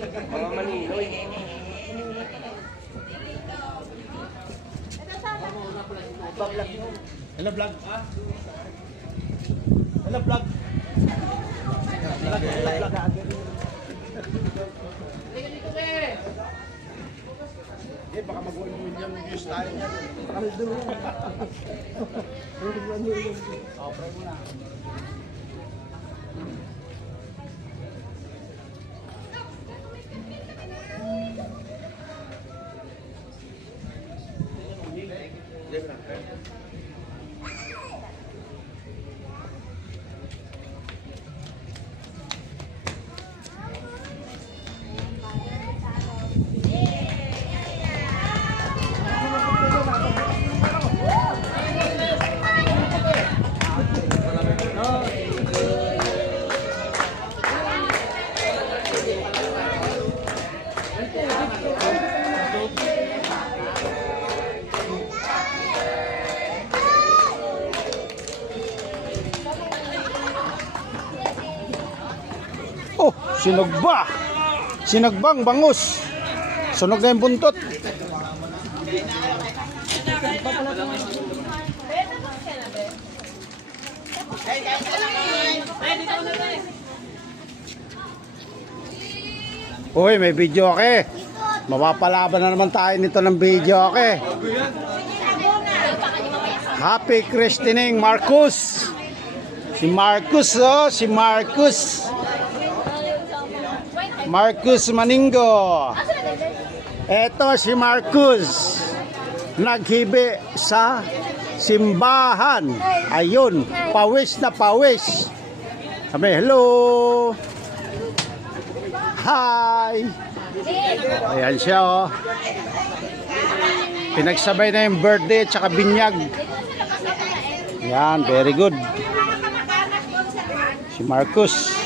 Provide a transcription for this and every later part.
Mga maninoy. Hello vlog. Hello vlog. Eh, baka mag-1 million views tayo niyan. Pray mo na. Oh, sinugba. Sinagbang bangus. Sunog na yung buntot. Uy, may video okay. Mapapalaban na naman tayo nito ng video okay. Happy christening, Marcus. Si Marcus, oh, si Marcus. Marcus Maningo. Eto si Marcus. Naghibi sa simbahan. Ayun, pawis na pawis. Sabi, hello. Hi. Ayan siya, oh. Pinagsabay na yung birthday at saka binyag. Yan, very good. Si Marcus.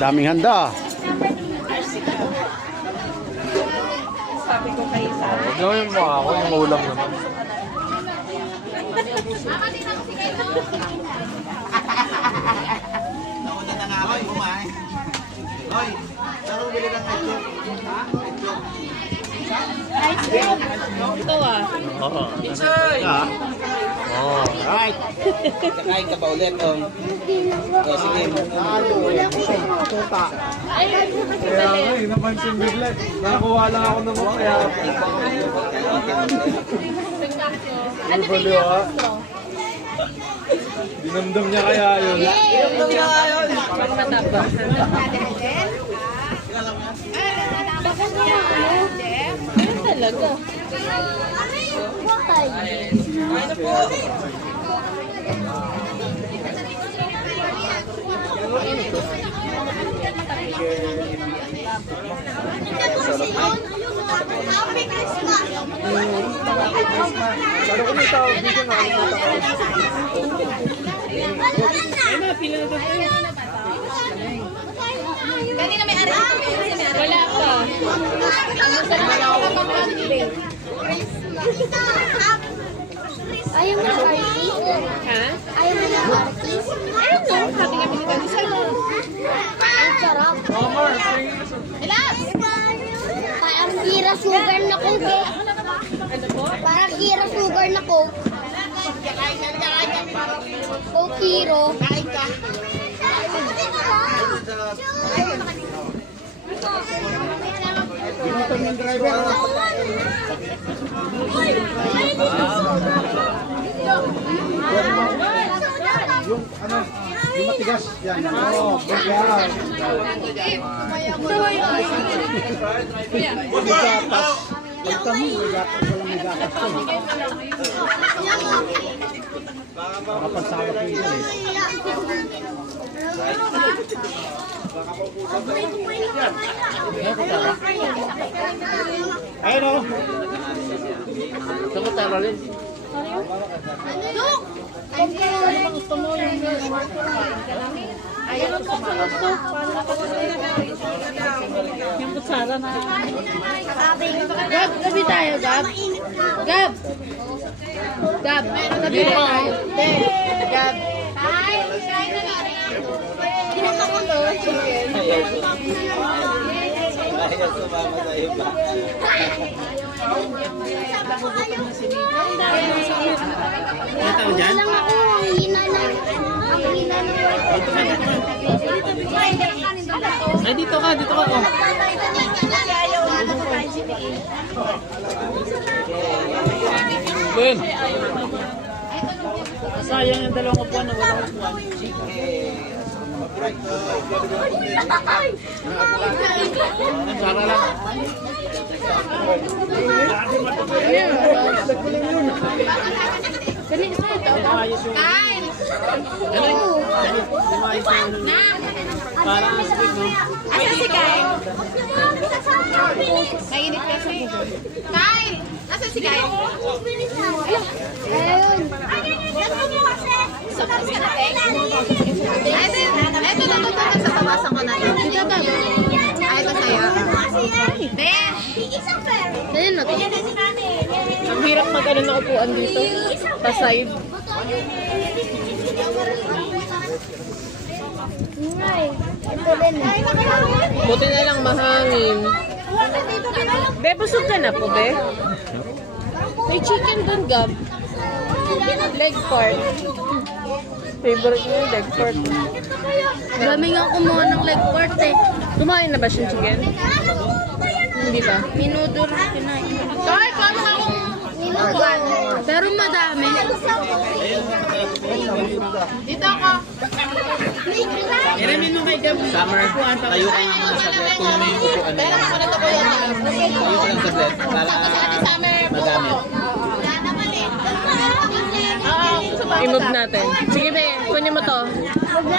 Daming handa. Sabi ko kayo sa Gawin mo ako yung ulam naman. Nauna na nga ako, kumain. Hoy, saan mo bili ng itlog? ito ah. Oo. Pichay! Oh, right. Kakain ka ba ulit? O sige. Kaya nga, napansin bigla. Nakakuha lang ako ng mga kaya. Ano ba yung Dinamdam niya kaya yun. Pang mataba. Ano talaga? Ano po? Happy Christmas! Ano kung may tawag dito na Ay na, pinanood ko yun. Kanina may ari. Wala pa. Ayaw mo na artist? Ha? Ayaw mo na artist? Ano? Sabi nga pinagano sa'yo. Ang sarap. Parang hira sugar na coke eh. Ano po? Parang hira sugar na coke. Coke hero. Kain ka. Binutang ng driver. Yung ano, yung matigas yan. Oh, ganyan. May gatas. Pagka mo, may gatas. Walang may gatas ko. Makapansawa ko yun eh. Ayun o. Saan mo tayo rin? Ano? Gusto mo yung Yung kutsara na. Gab, gabi tayo, Gab. Gab. Gab, gabi tayo. Gab. Ayaw sumama sa iba. Lang ako, ang hina na. Ang hina na. Ay, dito ka. Oh. Ben. Sayang yung dalawang upuan na wala upuan. Sara lang. Kain! Parang sweet, no? Asan si Kain? Mainit pa sa buko. Kain! Asan si Kain? Ayun. Tapos ka na, Ito, sasabasan ko na. Ito, ito sa'yo. Be! Ayun na to. Ang hirap mag-ano na upuan dito. Pasay. Ito din. Buti na lang mahangin. Be, busog ka na po, be? May chicken dun, Gab. Leg part. Favorite niya yung leg part. Dami nga kumuha ng leg part eh. Kumain na ba siyang chicken? Hindi pa. Minudo na kinain. Kahit paano akong Minuduan. Pero madami. dito ako. Iramin mo kay Gab. Summer, tayo ka lang muna saglit. Kung may upuan na lang. Tayo ka lang saglit. Para magamit. I-move natin. Sige, be. Kunin mo to.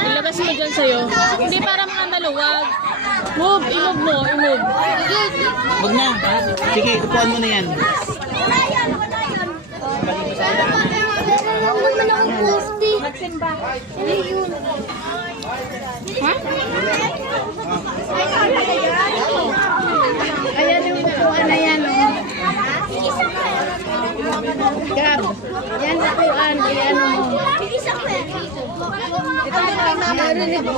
Ilabas mo dyan sa'yo. Hindi para mga maluwag. Move. I-move mo. I-move. Huwag na. Sige, upuan mo na yan. Nagsimba. Ano yun? Ha? Ayan yung upuan na yan. Gab, yan upuan. Ayan mo. Ito yung narinig mo.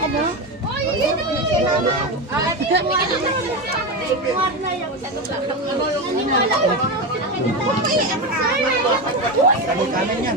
Ano? Kanin yan.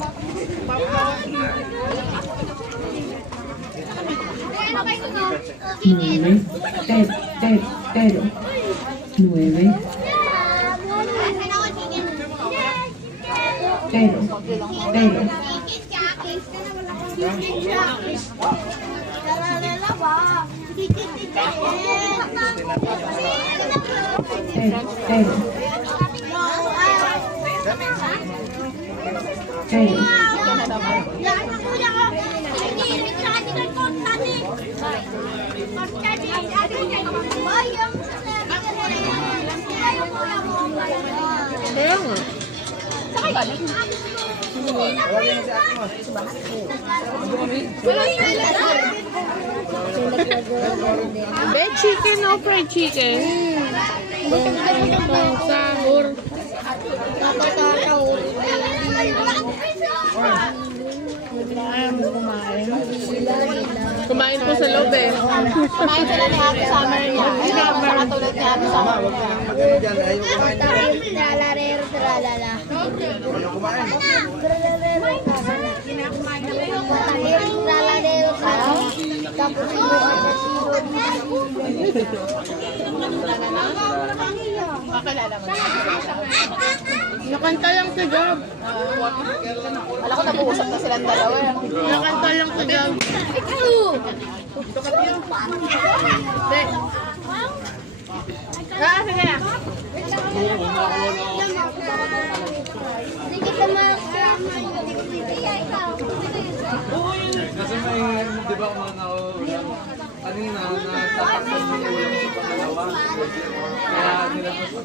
Be, chicken o fried chicken? Sahur. Kumain po sa loob eh. Kumain sila ni Happy Summer niya. Katulad ni Happy Summer. Tralarero, tralala. Tralarero, tapos sinuan sa sinuan. Nakanta lang si Gab. Wala ko nabuusap na silang dalawa. Nakanta lang si Gab. Sige na. Sige sama. Kasi may, di ba kumain ako kanina na tatakpan mo yung ulam sa pangalawa. Kaya nilabas mo.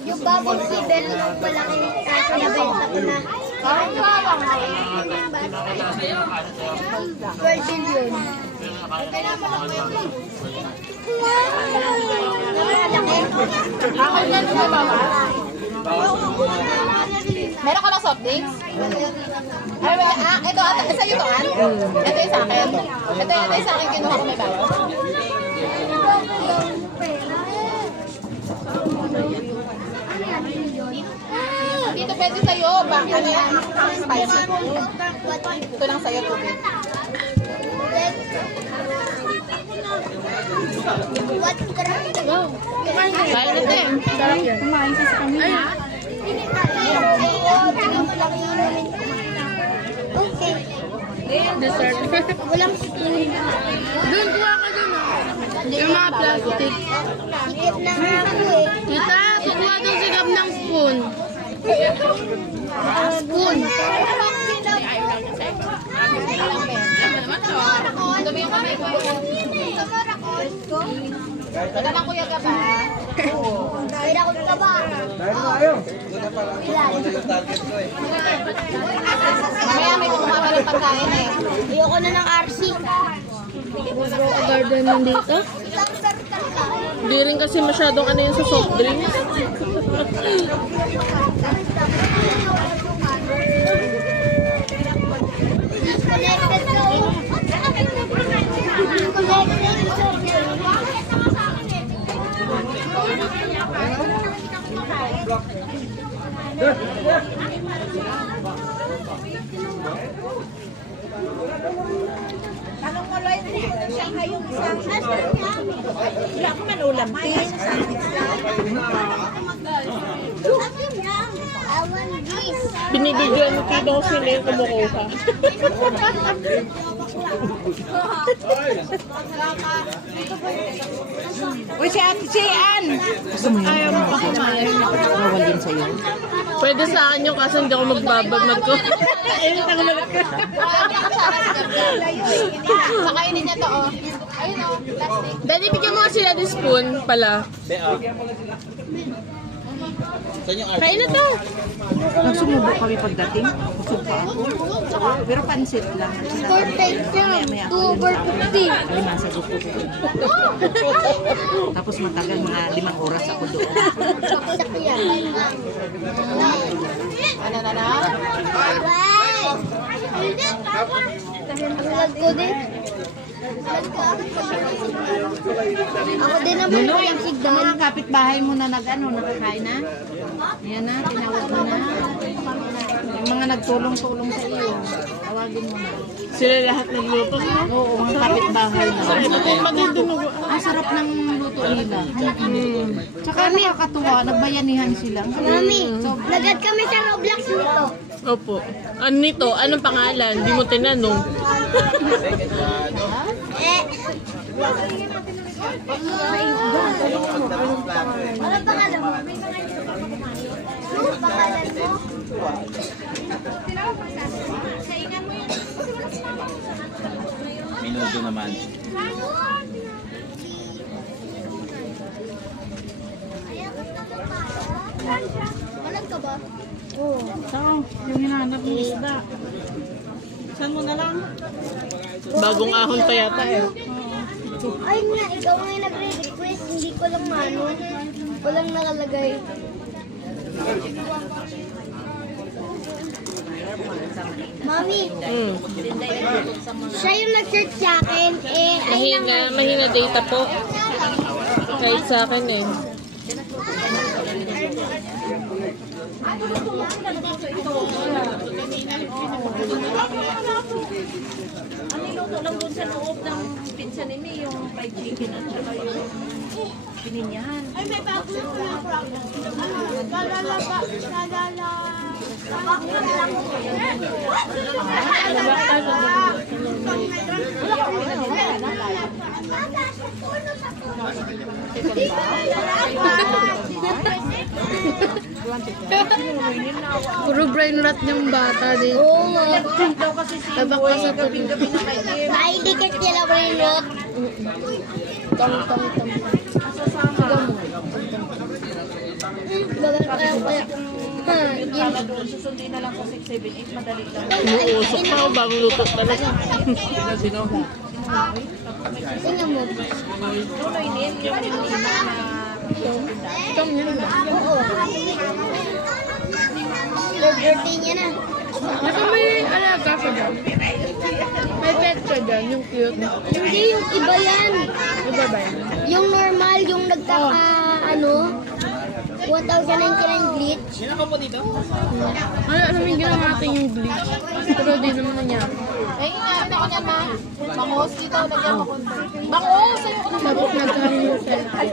Yung babong si Bel, malaki, nabenta ko na. Virgin yun. Meron ka ba soft drinks? Ay, ito, sa'yo to, Ann? Ito yung sa akin. Ito yung sa akin, kinuha ko may bayo. Dito pwede sa'yo. Ano yan? Spicy. Ito lang sa'yo, tubig. Kain natin. Kumain kasi kami. Okay. Dessert. Walang spoon. Doon, kuha ka doon. Yung mga plastic. Sikip na nga ako eh. Tita, kukuha doon sigap ng spoon. Spoon. Dumi yung kamay ko. Ito lang kuya ka ba? Kaya ako ka ba? Ilan? Mamaya may kumuha ka ng pagkain eh. Ayoko na ng RC. Garden nandito. Hindi rin kasi masyadong ano yun sa soft drinks. Connected to. Anong malay siya kayong isang wala ko man ulam tin. Binibigyan kita ko sila yung kumukuha. Uy, si Ate Sian! Ayaw mo pa kumain. Bawal din sa'yo. Pwede sa akin yung kasi hindi ako magbabag ko. Sakainin niya to, oh. Ayun, oh. Plastic. Daddy, bigyan mo nga sila ng spoon pala. Saan yung art? Kain na to. Nagsumubo kami pagdating. Busog pa ako. Pero pansit lang. Perfect lang. 2/50. Lima sa gusto ko. Tapos matagal, mga 5 oras ako doon. Saksak yan. Ano na na? Vlog ko din. Ako din naman Nunoy, yung ang mga kapitbahay mo na nakakain na. Yan na, tinawag mo na. Yung mga nagtulong-tulong sa iyo, tawagin mo na. Sila lahat nagluto mo. Oo, mga kapitbahay na. Ang sarap ng luto nila. Tsaka nakakatuwa, nagbayanihan sila. Mami, nagad kami sa Roblox nito. Opo. Ano nito? Anong pangalan? Di mo tinanong. Anong pangalan mo? Anong pangalan mo? Minuto naman. Alam ka ba? Saan? Yung hinahanap ng isda. Saan mo na lang? Bagong ahon pa yata eh. Ay nga, ikaw nga yung nagre-request. Hindi ko lang mano. Walang nakalagay. Mami, siya yung nag-search sa akin. Mahina data po. Kahit sa akin eh. Ang niluto lang doon sa loob ng pinsan ni yung fried chicken at saka yung pininyahan. Ay, may bago na problem. Puro brain rot yung bata din. Oo nga. Tabak pa sa tabi. Maidikit nila brain rot. Tong. Bagal kaya Susundin na lang sa 6, 7, 8, madali lang. Umuusok na ako bago luto talaga. Sino? Tingnan mo. Tuloy din, yung Oo. Birthday niya na. Baka may alaga ka dyan. May pet ka dyan, yung cute. Hindi, yung iba yan. Iba ba yan? Yung normal, yung nagkaka, 1,099 glitch. Ano namin ginawa natin yung bleach. Pero di naman niya. Ay, inaari ako niyan, ma. Bangos, dito, lagyan mo konti. Bangos, sa'yo ko naman. Tapos nagkaroon yung cellphone.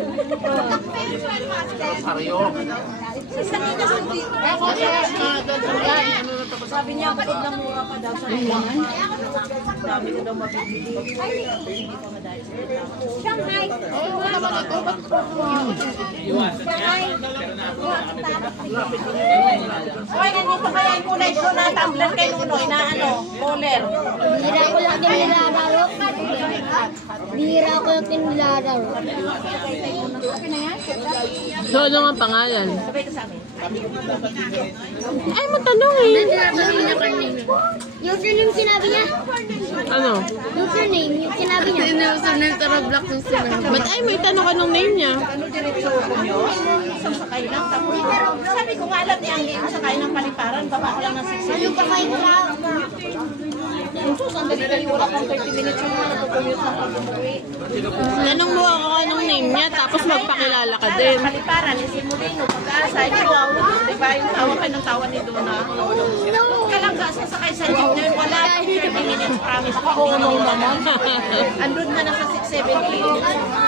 Saryo. Ako, siya. sabi niya, kapag namura pa daw sa iwangan. Dami ko daw mabibili. Shanghai. Eh, wala naman ito. Ba't Shanghai. Hoy, nandito kaya yung kulay ko na tumbler kay Nunoy na bowler. Bihira ko lang din nilalaro. Bihira ko lang din nilalaro. So, ano nga pangalan? Sabay ka sa amin. Ay, matanongin. Username sinabi niya. Ano? Username, yung sinabi niya. Username sa Roblox yung sinabi. Ba't ay, may tanong anong name niya? Ano diretso ko nyo? Isang sakay lang. Tapos, sabi ko nga alam niya, ang game sakay ng paliparan. Baba ko lang ng 6 Yung kasay ko lang. Sandali lang yung wala kong 30 minutes yung nag-commute ng pag-uwi. Tanong mo ako anong name niya, tapos magpakilala ka din. Paliparan, isimulino, pag-asa, hindi wow. Diba yung tawa kayo ng tawa ni Donna? Kalangga, sasakay sa jeep na yun, wala akong 30 minutes promise. Oo naman. Andun na sa 6, 7, 8.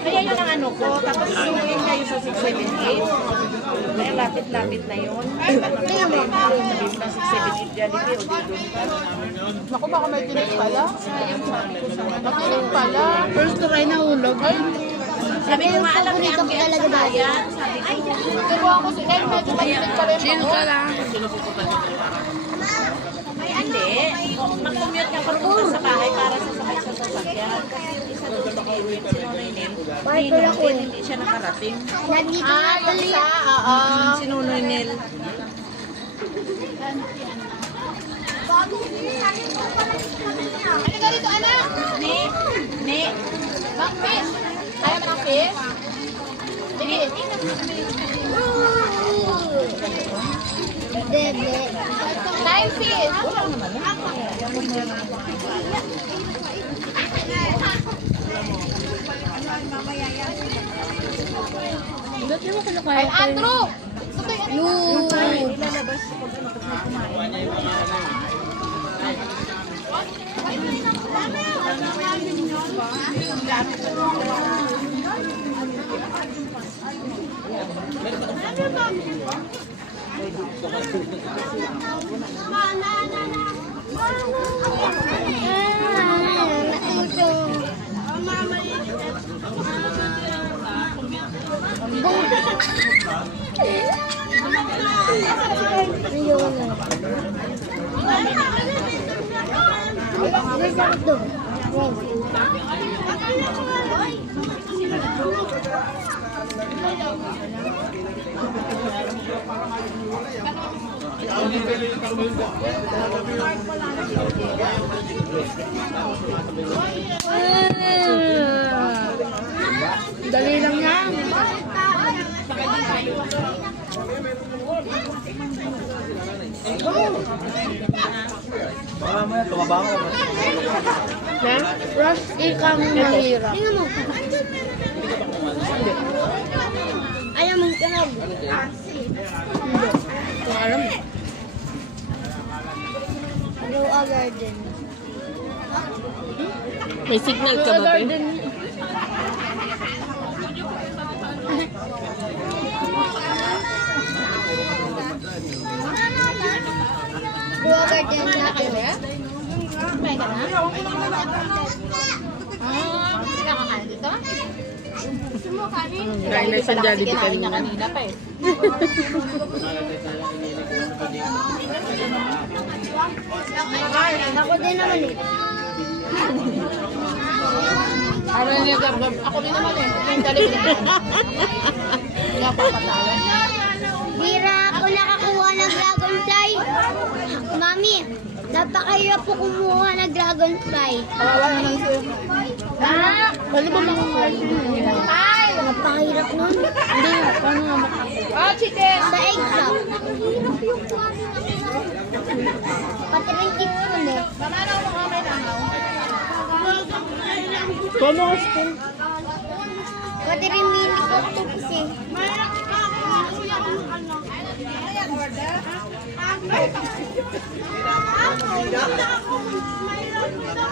Kaya yun ang ano ko, tapos sumuin kayo sa 6, 7, 8. Kaya lapit-lapit na yun. Sabihin na 6, 7, 8 Jollibee o dito. Naku, baka may tinig pala. Makinig pala. First try na ulog. Sabi ko nga alam niya ang game sa bayan. Sabi ko, Turuan ko sila, medyo mahilig pala yung Chill ka lang. hindi. Mag-commute ka parunta sa bahay para sasakay sa sasakyan. Kasi yung isa doon sa Kevin, si Nonoy Nel, hindi siya nakarating. Nandito na tuloy. Si Nonoy Nel. Ano ka dito, anak? Ni. Bakfish. Ayaw mo ng fish? Sige. Bebe. Nine fish. Ay, Andrew! Dali lang yan. Baka mo yan, tumaba ko. Na? Rush ikang mahirap. Tingnan mo. Ayaw mong kahag. Kung alam. Grow a garden. May signal ka ba, be? Grow a garden na kayo. May ka na? Hindi ka kakain dito? Gusto mo kanin? Kain na sa Jollibee Kinain niya kanina. kanina pa eh. Ako din naman eh. Ano niya gab-gab? Ako din naman eh. Yung Jollibee. Kaya papatalo. Bira ako nakakuha ng dragonfly. Mami, napakahirap po kumuha ng dragonfly. Kawawa naman sa'yo. Ah, Pwede ba makukuha? ay, napakahirap nun. Hindi, paano nga Oh, chicken! Sa egg shop. Pati rin tipon eh. Mamano mo ka may langaw? Paano ka spoon? Pati rin mini octopus eh.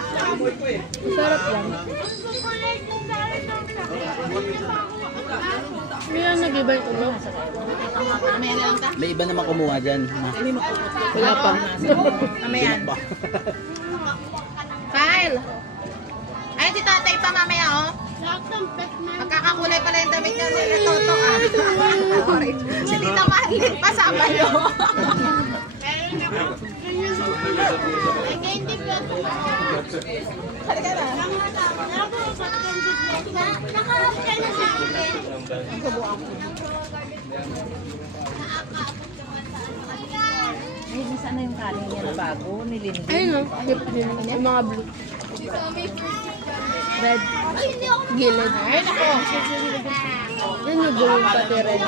Sarap yan. Hindi yan nag-iba yung ulo. Mamaya na lang ta? May iba naman kumuha dyan. Wala pa. Mamaya. Kyle! Ayun si tatay pa mamaya, oh. Magkakakulay pala yung damit niya ni Toto, ah. Sorry. Si Tita Marlene pa sa bayo. Halika na. Nakaharap ka na sa akin. Ay, nasaan na yung kanin niya na bago? Nilinis. Ayun o. Yung mga blue. Red. Gilid. Ay, nako. Yun yung blue pati red.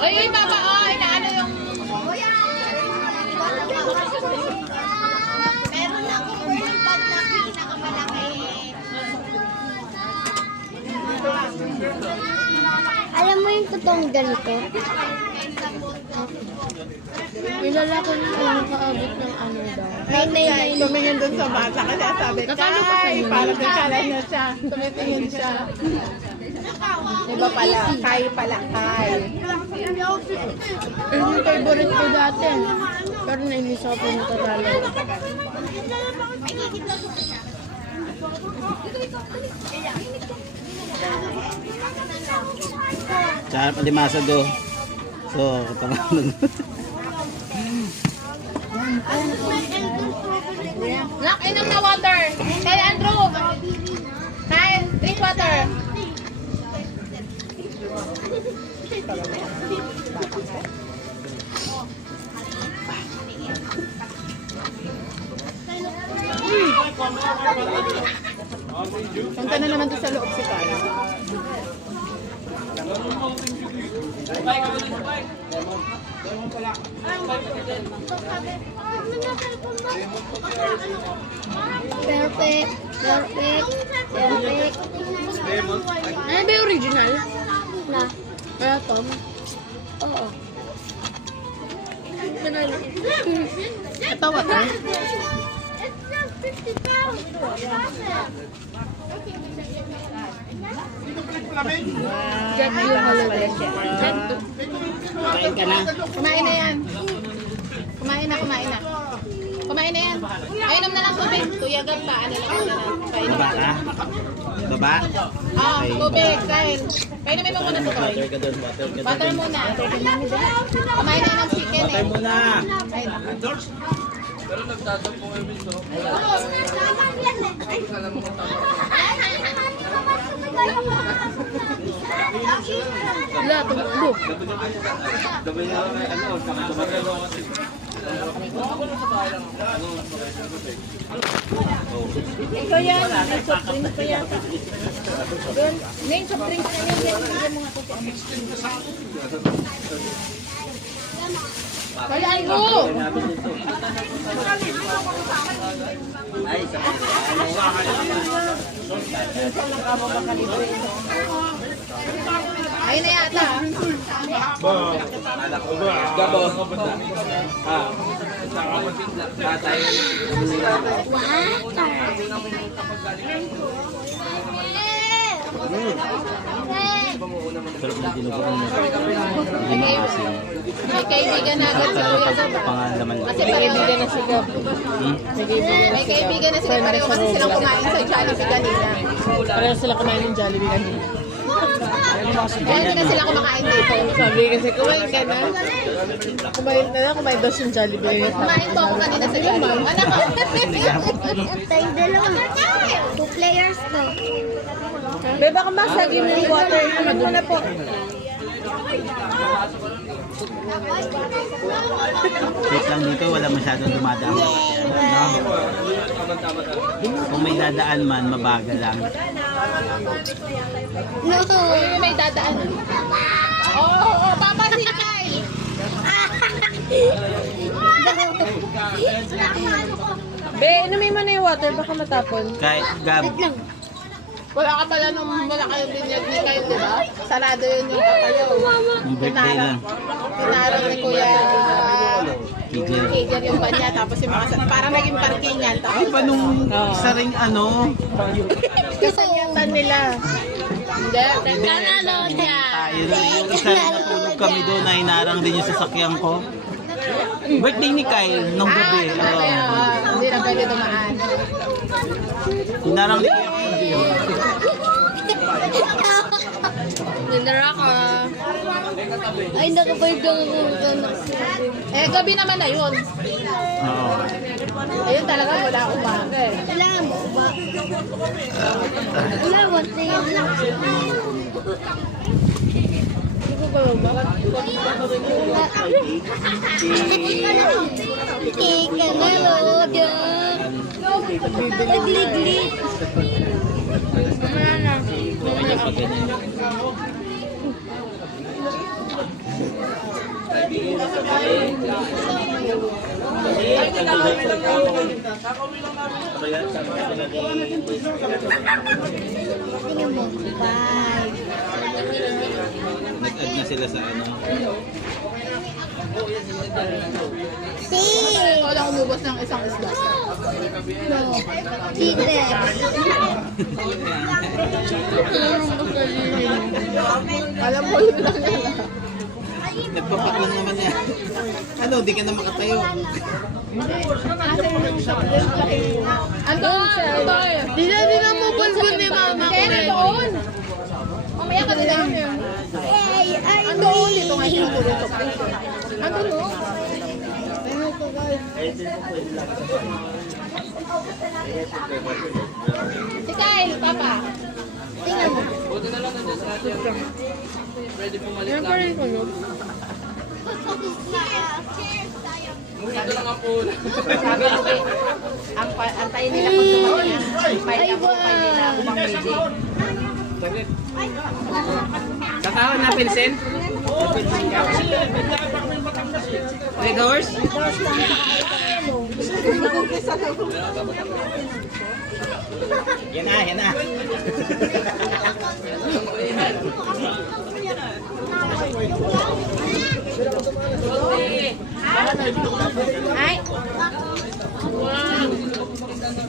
Oy, baba, oh. Inaano yung... Meron akong bird na pinakamalaki. Alam mo yung totoong ganito? Yung lalaki na nakaabot ng ano daw. Tumingin dun sa bata kasi sabi, Nakano pa Kay, kayo? parang nagkalan na siya. Tumitingin siya. Iba pala, Kay pala, Kay. Yung favorite ko dati. Pero nainis ako po natatalo. Sarap alimasa do. So, katangan. Nak, inom na water. Kay Andrew. Kyle, drink water. Punta na naman doon sa loob si Kyle. Perfect. Perfect. Perfect. Ano ba yung original? Na. Kaya Tom. Oo. Ito water. Get you holiday. Kain ka na. Kumain na yan. Kumain na, kumain na. Kumain na yan. Ay, inom na lang tubig. Tuyagan pa. Ano lang na lang. Painom. Baba ka? Baba? Ah, tubig, Kyle. Painumin mo muna to, Toy. Water ka doon. Water ka Butter doon. muna. Kumain na yan ng chicken Water eh. muna. Ay, Pero nagtatag po kami ito. Wala, tumulo. Gabi na ano, sabay na kasi. ikaw yan. May soft drinks pa yata. Doon. Ngayon, soft drinks na yun. Bigyan mo nga to. Kaya Andrew! Ay, sa Ayun na yata. Gabo. Ah. Tatay. Water. Sarap ng dinuguan niya. Hindi maasim. May kaibigan na agad sa Kuya Gab. Pangalaman lang. Kasi May kaibigan na si Gab. may kaibigan na sila pareho kasi silang kumain sa Jollibee kanina. Pareho sila kumain ng Jollibee kanina. Kaya hindi na sila kumakain dito. Sabi kasi, kumain ka na. Kumain daw siyang Jollibee. Kumain po ako kanina sa Jollibee. Ano ba? Tayong dalawa. 2 players to. Be, baka masagin mo yung water. Ano mo na po? Wait lang dito, wala masyadong dumadaan. No? Kung may dadaan man, mabagal lang. No. May dadaan. Oo, tama si Kyle. Be, inumin mo na yung water. Baka matapon. Kay Gab, Wala ka pala nung wala kayong binyag ni Kyle, di ba? Sarado yun yung kayo. yung birthday lang. Tinarang ni Kuya Tigil. Kiger yung kanya, tapos yung mga parang naging parkingan. Ay, Tapos pa nung isa ring ano, Kasanyatan nila. hindi, nanalo niya. tayo na yung isa ring natulog kami doon na hinarang din yung sasakyan ko. Birthday ni Kyle nung gabi. Kaya hindi na pwede dumaan. Hinarang din yung video. Nandara ka. Ay, nakabayad ako. Eh, gabi naman na yun. Oo. Ayun talaga, wala umaga eh. Wala mo ba? Wala, wala yun lang. Kika na, Loda. Nagliglig. Wala na. Okay na pag ganyan. Tingnan mo. Bye. Nag-add na sila sa ano. See? Wala umubos ng isang isda. No. Cheater. Alam mo yun lang nila. Nagpapaklan naman yan. Ano, di ka na makatayo. Andun siya. Di na mo bulbul ni mama ko. Kaya doon. Mamaya ka nila. Ay, ay, Andun. Dito nga siya natulog. Andun o. Si Kyle, Papa. tingnan mo. Buti na lang nandiyan sa atin. Pwede pumalit lang. Ito lang ang pool. Antayin nila kung dumating ang fight ang kupay nila. Upang Beijing. Katawa na pilsen? Red horse? Yan na, yan na. Ay,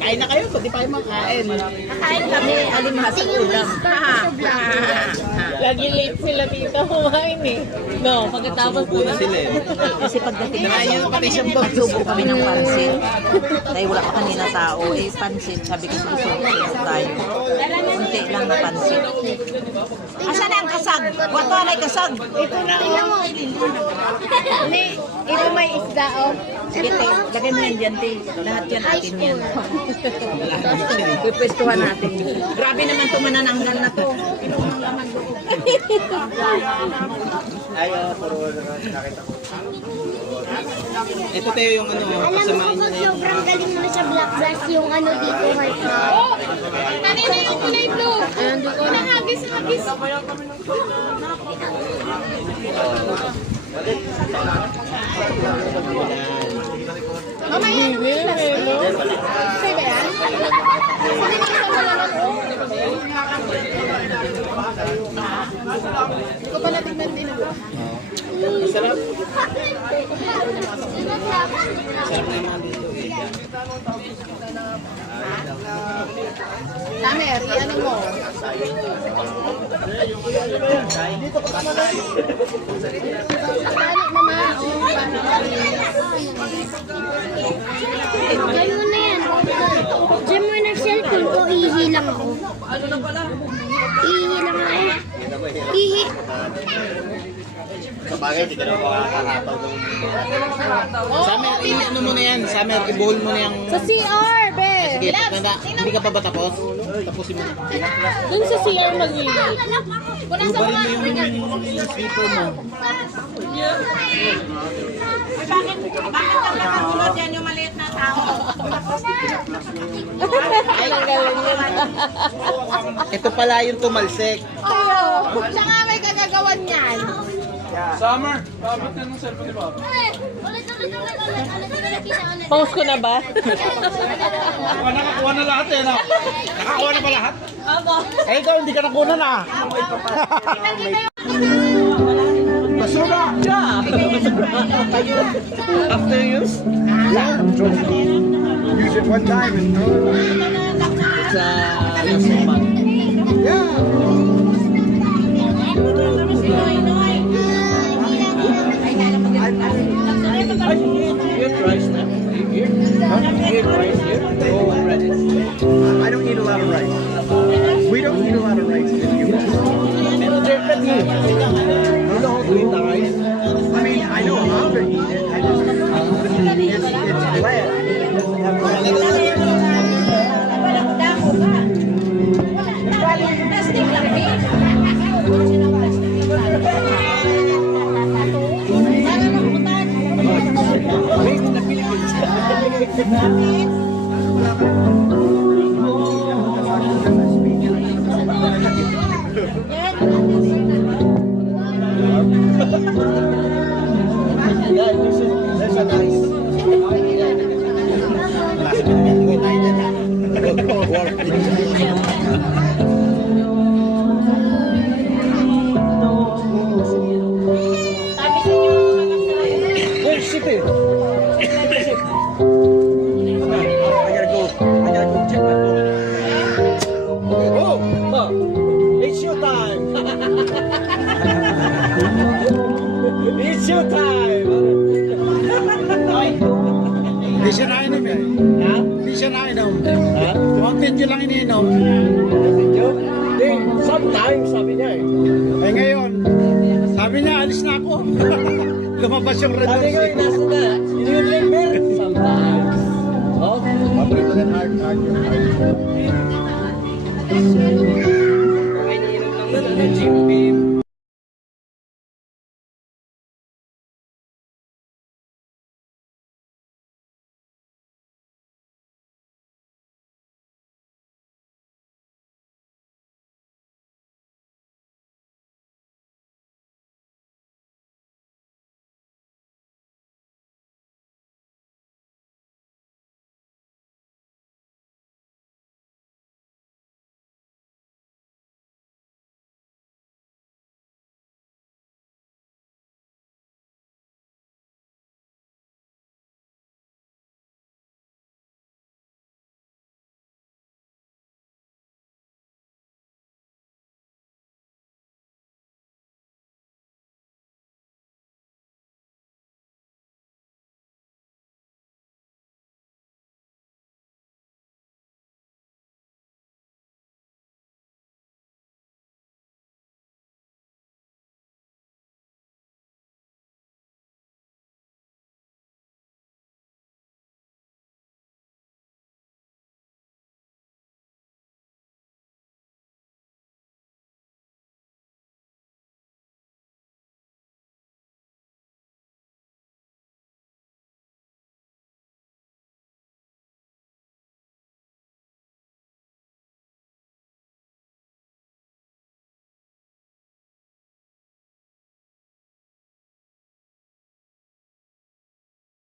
Kain na kayo, pati pa kayo makain. kakain kami. Alimahas sa ulam. Lagi late sila dito kumain eh. No, pagkatapos Subo na sila eh. Kasi pagdating Dala nyo pati siyang bag. subo kami ng pansit. Dahil wala pa kanina tao, eh pansit. Sabi ko subo tayo. Kunti lang na pansit. Asan na ang kasag? Wato na kasag. Ito na. Tingnan mo. Ito may isda, oh. Sige, te. Lagay mo yan dyan, te. Lahat yan atin yan. Pipwestuhan natin. Grabe naman ito manananggal na to. Ito tayo yung ano, Alam kasamain mo, nyo na yung sobrang galing mo sa Black Glass yung ano dito, heart na. Kanina yung kulay blue. Nahagis-hagis. Mamaya ano yung plastic? Sa'yo ba yan? Hindi mo kasama naman, oh. Hindi ko pa natignan din, oh. Masarap. Masarap na yung mga dito. Tamer, i-ano mo. Diyan mo na yan. Diyan mo na cellphone ko, ihi lang ako. Ihi lang ako. Ihi. Sabagay, di ka na makakahapag ng... Summer, ano mo na yan? Summer, i-bowl mo na yung... Sa CR, be. Sige, hindi ka pa ba tapos? Tapusin mo. Dun sa CR mag-iwi. Ubarin mo yung slipper mo. Bakit nakatulad yan yung maliit na tao? Ay, ang galing yan. Ito pala yung tumalsik. Oo. Siya nga may kagagawan niyan. Summer, bakit yan ng cellphone ni Bob? Ulit. Post ko na ba? Nakakuha na lahat eh, no? Nakakuha na ba lahat? Ako. Eh, ikaw hindi ka nakuha na. Basura! After use? Use it one time and throw it away. Sa lasuman. Get rice now. Here? Get rice here? Oh, I don't eat a lot of rice. We don't eat a lot of rice in the US. you know how to eat the rice? I mean, I know how to eat it. I just, it's bland. It doesn't have Based in the Philippines. Yeah, there's a nice. Last minute, go tayo dyan, Where's City? I gotta go check my phone. Oh, it's your time. It's your time. Hindi siya nainom eh. Ha? Hindi siya nainom. Ha? Content yun lang iniinom. Video? Hindi, sometimes sabi niya eh. Eh ngayon, sabi niya, alis na ako. Lumabas yung red Sabi ko, horse. nasa na. Hindi yung member. Sometimes. Oh, Paborito din hard. ay niinom lang na, Jim Beam.